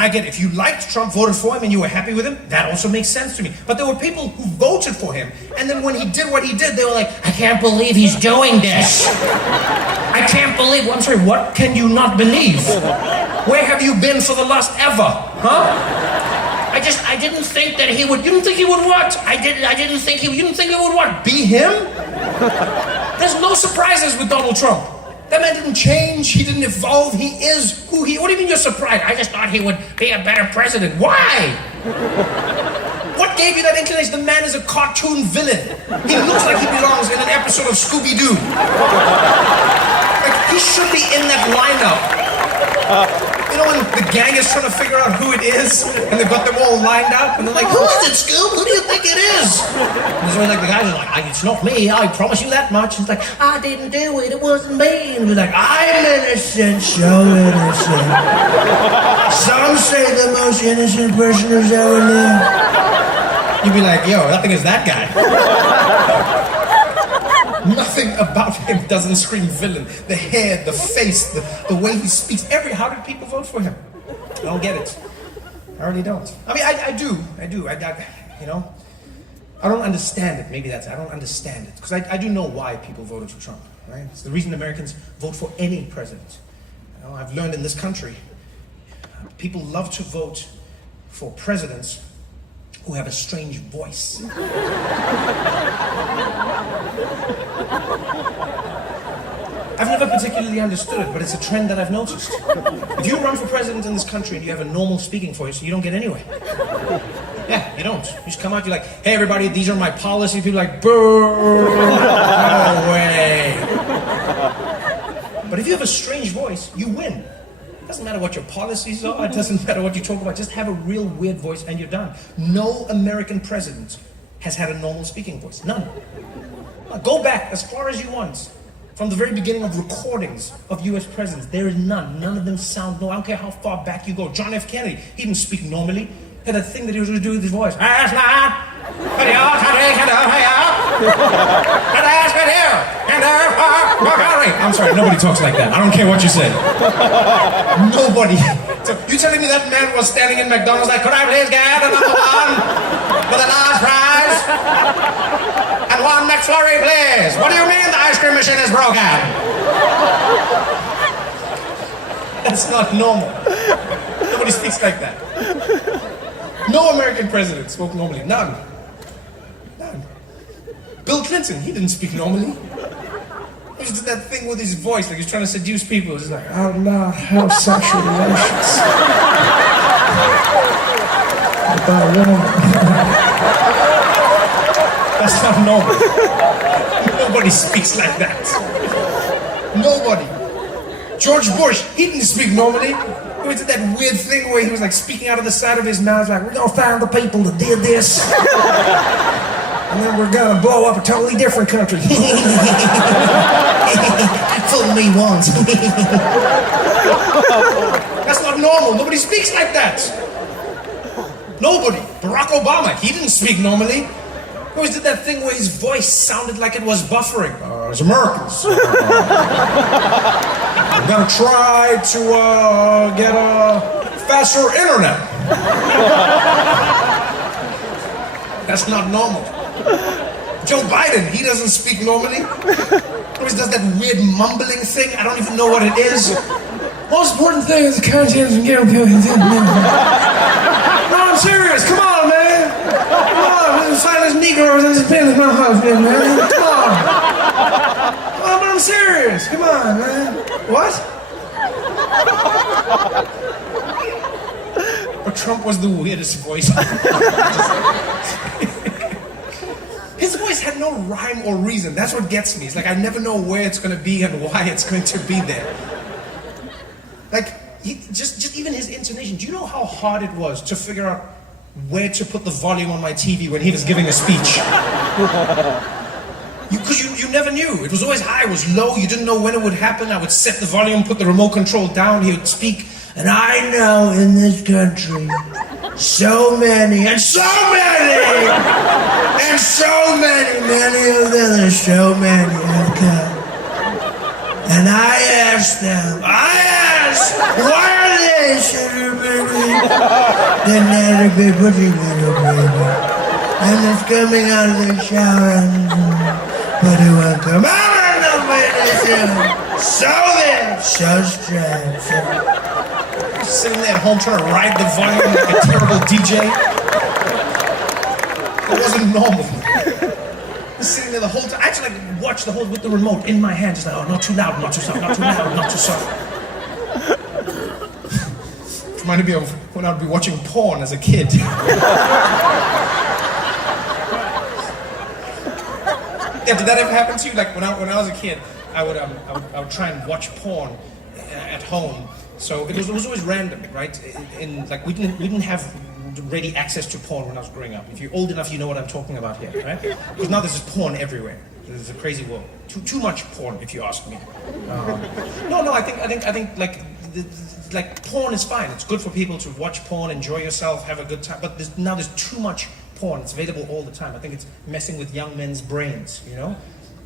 I get if you liked Trump, voted for him, and you were happy with him, that also makes sense to me. But there were people who voted for him, and then when he did what he did, they were like, I can't believe he's doing this. I can't believe, well, I'm sorry, what can you not believe? Where have you been for the last ever, huh? I didn't think that he would, you didn't think he would what? You didn't think he would what? Be him? There's no surprises with Donald Trump. That man didn't change, he didn't evolve, he is who he, what do you mean you're surprised? I just thought he would be a better president. Why? What gave you that inclination? The man is a cartoon villain. He looks like he belongs in an episode of Scooby-Doo. Like, he should be in that lineup. You know when the gang is trying to figure out who it is, and they've got them all lined up, and they're like, who is it, Scoob? Who do you think it is? And there's always like the guys are like, it's not me, I promise you that much. And it's like, I didn't do it, it wasn't me. And he's like, I'm innocent, so innocent. Some say the most innocent person who's ever lived. You'd be like, yo, nothing is that guy. Nothing about him doesn't scream villain. The hair, the face, the way he speaks. How did people vote for him? I don't get it. I really don't. I mean, I do. You know, I don't understand it. Maybe that's it. I don't understand it. Because I do know why people voted for Trump, right? It's the reason Americans vote for any president. You know, I've learned in this country, people love to vote for presidents who have a strange voice. I've never particularly understood it, but it's a trend that I've noticed. If you run for president in this country and you have a normal speaking voice, you don't get anywhere. Yeah, you don't. You just come out, you're like, hey everybody, these are my policies. People are like, boo, no way. But if you have a strange voice, you win. It doesn't matter what your policies are, it doesn't matter what you talk about, just have a real weird voice and you're done. No American president has had a normal speaking voice, none. Go back as far as you want. From the very beginning of recordings of US presidents, there is none. None of them sound normal. I don't care how far back you go. John F. Kennedy, he didn't speak normally. He had a thing that he was going to do with his voice. I'm sorry, nobody talks like that. I don't care what you say. Nobody. So you telling me that man was standing in McDonald's like, could I please get a number one with a large fries? And one McFlurry, please. What do you mean the ice cream machine is broken? That's not normal. Nobody speaks like that. No American president spoke normally. None. Bill Clinton, he didn't speak normally. He just did that thing with his voice, like he's trying to seduce people. He's like, I would not have sexual relations with a woman. That's not normal. Nobody speaks like that. Nobody. George Bush, he didn't speak normally. He did that weird thing where he was like speaking out of the side of his mouth, like, we're gonna find the people that did this. And then we're gonna blow up a totally different country. Fool me once. That's not normal. Nobody speaks like that. Nobody. Barack Obama, he didn't speak normally. He always did that thing where his voice sounded like it was buffering. As Americans, we're gonna try to get a faster internet. That's not normal. Joe Biden, he doesn't speak normally. He always does that weird mumbling thing. I don't even know what it is. Most important thing is the conscience and get No, I'm serious. Come on, man. Come on. Let's find this Negroes and this my husband, man. Come on. Oh, but I'm serious. Come on, man. What? But Trump was the weirdest voice. His voice had no rhyme or reason. That's what gets me. It's like I never know where it's going to be and why it's going to be there. Like, just even his intonation. Do you know how hard it was to figure out where to put the volume on my TV when he was giving a speech? Because you never knew. It was always high, it was low. You didn't know when it would happen. I would set the volume, put the remote control down. He would speak. And I know in this country, so many, and so many, and so many of them, there's so many have come. And I asked them, why are they so many? Then that'll be pretty little baby. And it's coming out of the shower. But it will come out of the medicine. So then, so strange. Sitting there at home trying to ride the volume like a terrible DJ. It wasn't normal. Sitting there the whole time. I actually like watch the whole with the remote in my hand, just like, oh, not too loud, not too soft, not too loud, not too soft. It reminded me of when I'd be watching porn as a kid. Yeah, did that ever happen to you? Like when I was a kid, I would try and watch porn at home. So it was always random, right? Like we didn't have ready access to porn when I was growing up. If you're old enough, you know what I'm talking about here, right? Because now there's just porn everywhere. There's a crazy world. Too much porn, if you ask me. No. I think like porn is fine. It's good for people to watch porn, enjoy yourself, have a good time. But now there's too much porn. It's available all the time. I think it's messing with young men's brains. You know,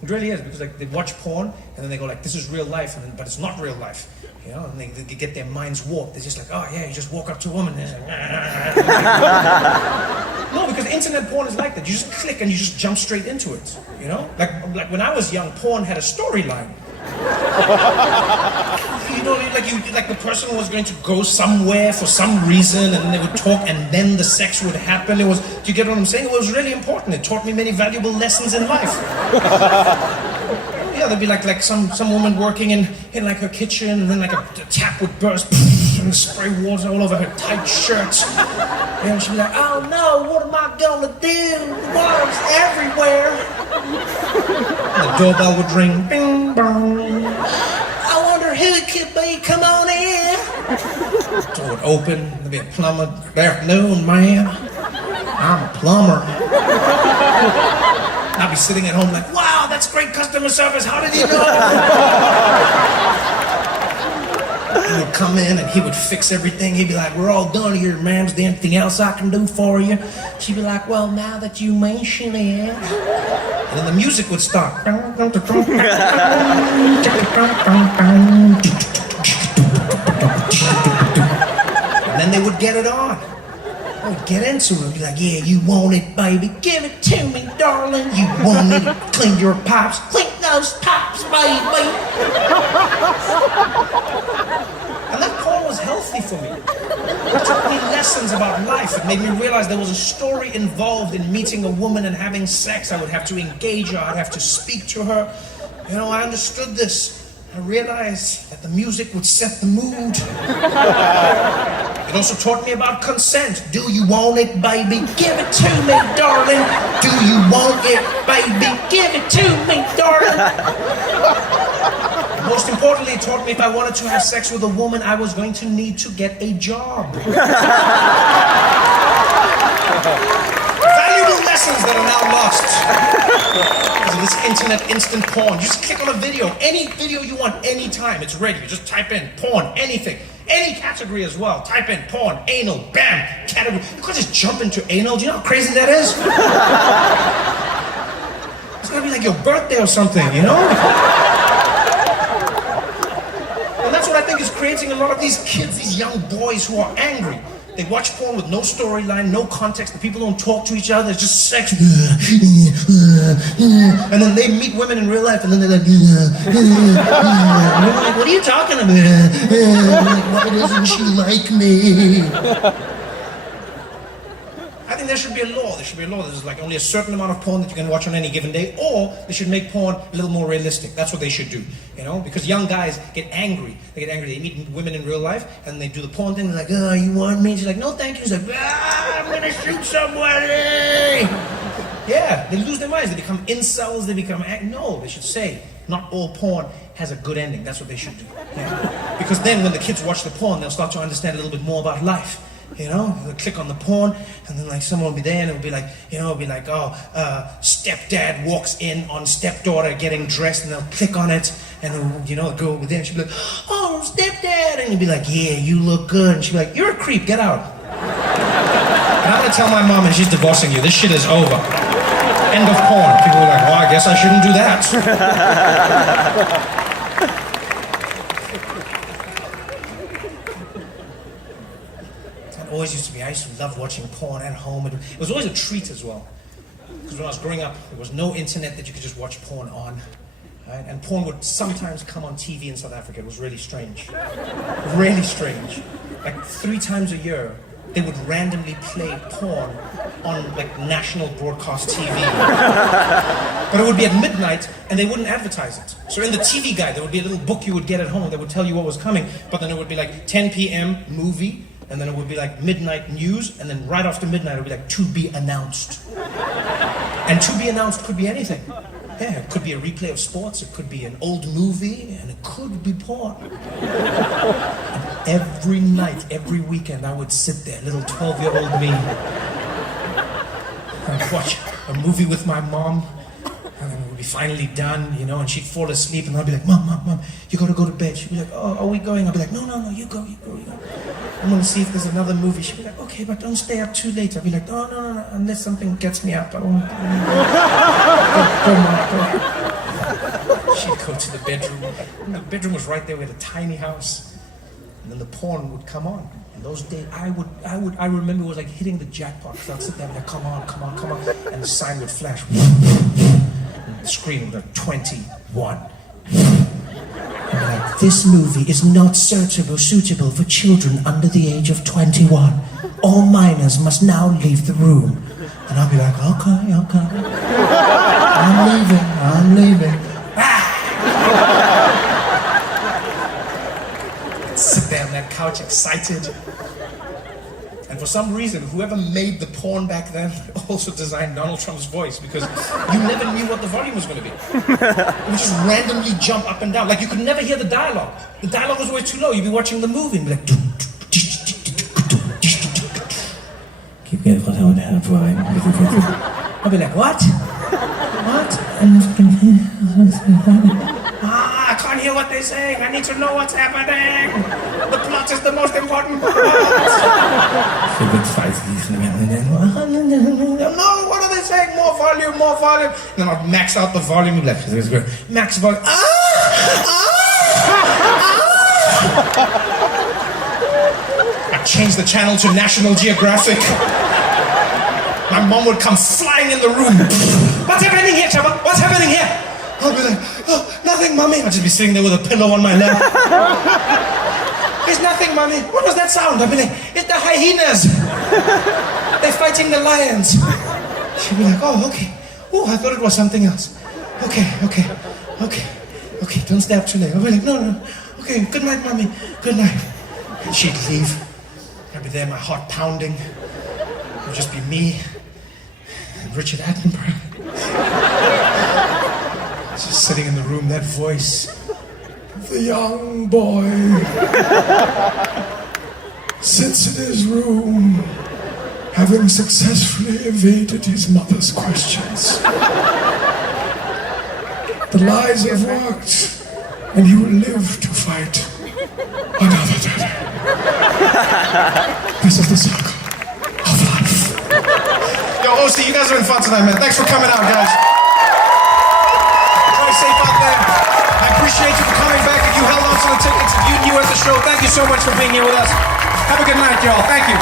it really is, because like they watch porn and then they go like, "This is real life," but it's not real life. You know, and they get their minds warped. They're just like, "Oh yeah, you just walk up to a woman." And like, no, because internet porn is like that. You just click and you just jump straight into it. You know, like when I was young, porn had a storyline. You know, like the person was going to go somewhere for some reason, and they would talk, and then the sex would happen. Do you get what I'm saying? It was really important. It taught me many valuable lessons in life. Yeah, there'd be like some woman working in like her kitchen, and then like a tap would burst and spray water all over her tight shirts. And she'd be like, "Oh no, what am I gonna do? Water's everywhere." And the doorbell would ring. Bing bong. "I wonder who it could be. Come on in." The door would open. There'd be a plumber. "Good afternoon, ma'am. I'm a plumber." I'd be sitting at home like, "Wow, that's great customer service. How did you know?" He would come in and he would fix everything. He'd be like, "We're all done here, ma'am. Is there anything else I can do for you?" She'd be like, "Well, now that you mention it." And then the music would start. And then they would get it on. I would get into it and be like, "Yeah, you want it, baby. Give it to me, darling. You want it. Clean your pipes. Clean those pipes, baby." And that porn was healthy for me. It taught me lessons about life. It made me realize there was a story involved in meeting a woman and having sex. I would have to engage her. I'd have to speak to her. You know, I understood this. I realized that the music would set the mood. It also taught me about consent. Do you want it, baby? Give it to me, darling. Do you want it, baby? Give it to me, darling. Most importantly, it taught me if I wanted to have sex with a woman, I was going to need to get a job. Valuable lessons that are now lost. Because of this internet instant porn. You just click on a video, any video you want, anytime, it's ready. You just type in porn, anything, any category as well. Type in porn, anal, bam, category. You could just jump into anal. Do you know how crazy that is? It's gonna be like your birthday or something, you know? And that's what I think is creating a lot of these kids, these young boys who are angry. They watch porn with no storyline, no context. The people don't talk to each other. It's just sex. And then they meet women in real life, and then they're like, and they're like, "What are you talking about?" I'm like, "Why doesn't she like me?" I think there should be a law. There should be a law. There's like only a certain amount of porn that you can watch on any given day, or they should make porn a little more realistic. That's what they should do, you know? Because young guys get angry. They meet women in real life, and they do the porn thing. They're like, "Oh, you want me?" She's like, "No, thank you." He's like, "I'm gonna shoot somebody." Yeah, they lose their minds. They become incels. They become no. They should say, not all porn has a good ending. That's what they should do. Yeah. Because then, when the kids watch the porn, they'll start to understand a little bit more about life. You know, they'll click on the porn, and then like someone will be there, and it'll be like, you know, it'll be like, stepdad walks in on stepdaughter getting dressed, and they'll click on it, and then, you know, the girl will be there, and she'll be like, "Oh, stepdad," and he'll be like, "Yeah, you look good," and she'll be like, "You're a creep, get out." And I'm gonna tell my mom, and she's divorcing you. This shit is over. End of porn. People are like, "Well, I guess I shouldn't do that." always used to be, I used to love watching porn at home. It was always a treat as well. Because when I was growing up, there was no internet that you could just watch porn on. Right? And porn would sometimes come on TV in South Africa. It was really strange. Really strange. Like 3 times a year, they would randomly play porn on like national broadcast TV. But it would be at midnight and they wouldn't advertise it. So in the TV guide, there would be a little book you would get at home that would tell you what was coming, but then it would be like 10 p.m. movie, and then it would be like midnight news, and then right after midnight it would be like to be announced. And to be announced could be anything. Yeah, it could be a replay of sports, it could be an old movie, and it could be porn. And every night, every weekend, I would sit there, little 12-year-old me, and watch a movie with my mom, and then it would be finally done, you know, and she'd fall asleep, and I'd be like, Mom, you gotta go to bed. She'd be like, oh, are we going? I'd be like, no, you go. I'm gonna see if there's another movie. She'd be like, okay, but don't stay up too late. I'd be like, no, unless something gets me up. I won't. Go. She'd go to the bedroom. And the bedroom was right there with a tiny house. And then the porn would come on. And those days, I remember it was like hitting the jackpot. Because I'd sit there and be like, come on. And the sign would flash. And the screen would like 21. Like, this movie is not suitable for children under the age of 21. All minors must now leave the room. And I'll be like, okay. I'm leaving. Sit there on that couch excited. And for some reason, whoever made the porn back then also designed Donald Trump's voice, because you never knew what the volume was going to be. It would just randomly jump up and down. Like, you could never hear the dialogue. The dialogue was always too low. You'd be watching the movie and be like... Keep getting what I would have. I'd be like, what? I can't hear what they're saying. I need to know what's happening. The plot is the most important part. No, what are they saying? More volume. And then I'll max out the volume. Max volume. I changed the channel to National Geographic. My mom would come flying in the room. What's happening here, Trevor? What's happening here? I'll be like, oh, nothing, Mommy. I'll just be sitting there with a pillow on my lap. It's nothing, Mommy. What was that sound? I'll be like, it's the hyenas. They're fighting the lions. She'll be like, oh, okay. Oh, I thought it was something else. Okay. Don't stay up too late. I'll be like, no. Okay, good night, Mommy. Good night. And she'd leave. I'd be there, my heart pounding. It would just be me and Richard Attenborough. Just sitting in the room, that voice. The young boy sits in his room, having successfully evaded his mother's questions. The lies have worked, and he will live to fight another day. This is the circle of life. Yo, OC, you guys are having fun tonight, man. Thanks for coming out, guys. Drive safe out there. I appreciate you for coming back. If you held on to the tickets, if you knew at the show, thank you so much for being here with us. Have a good night, y'all. Thank you.